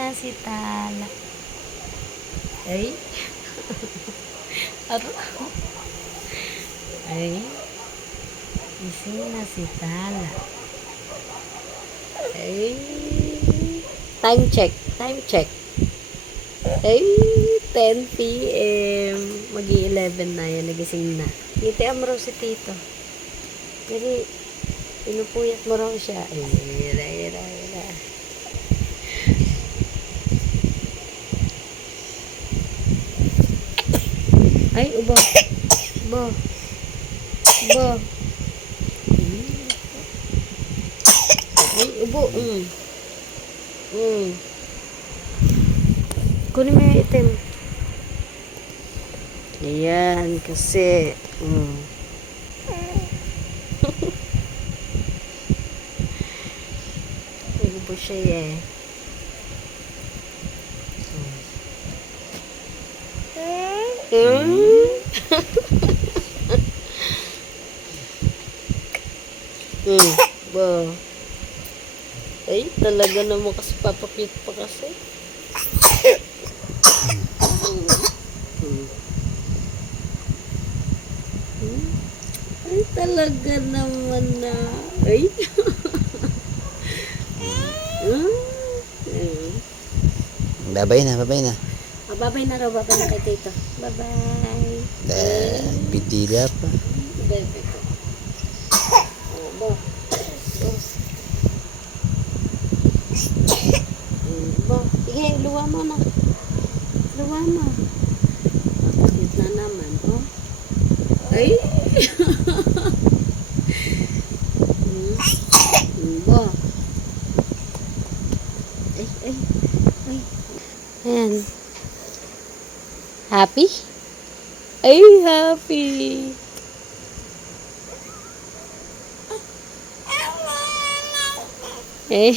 na si Tala. Ay. Aro. Ay. Gising na si Tala. Ay. Time check. Time check. Ay. 10 p.m. Mag-11 na yan. Nagising na. Ngitian mo raw si Tito. Jadi, pinupuyat mo raw siya. Ay. Ay, ubo. Ubo. Ubo. Ay, ubo. Kunin mo yung itim. Ayan, kasi. Ubo siya eh. Ba. Ay, talaga naman kasi papakit pa kasi. Ay, talaga naman na. Ay. Babay na, babay na. Babay na raw, babay na kay Tito. Bye-bye. Bidila pa. Bebe ko. Ba. Ba. Sige, luwa mo na. Luwa mo. Papakit na naman, oh. Ay. Ba. Ay. Ayan. Happy? Ay, happy. Eh.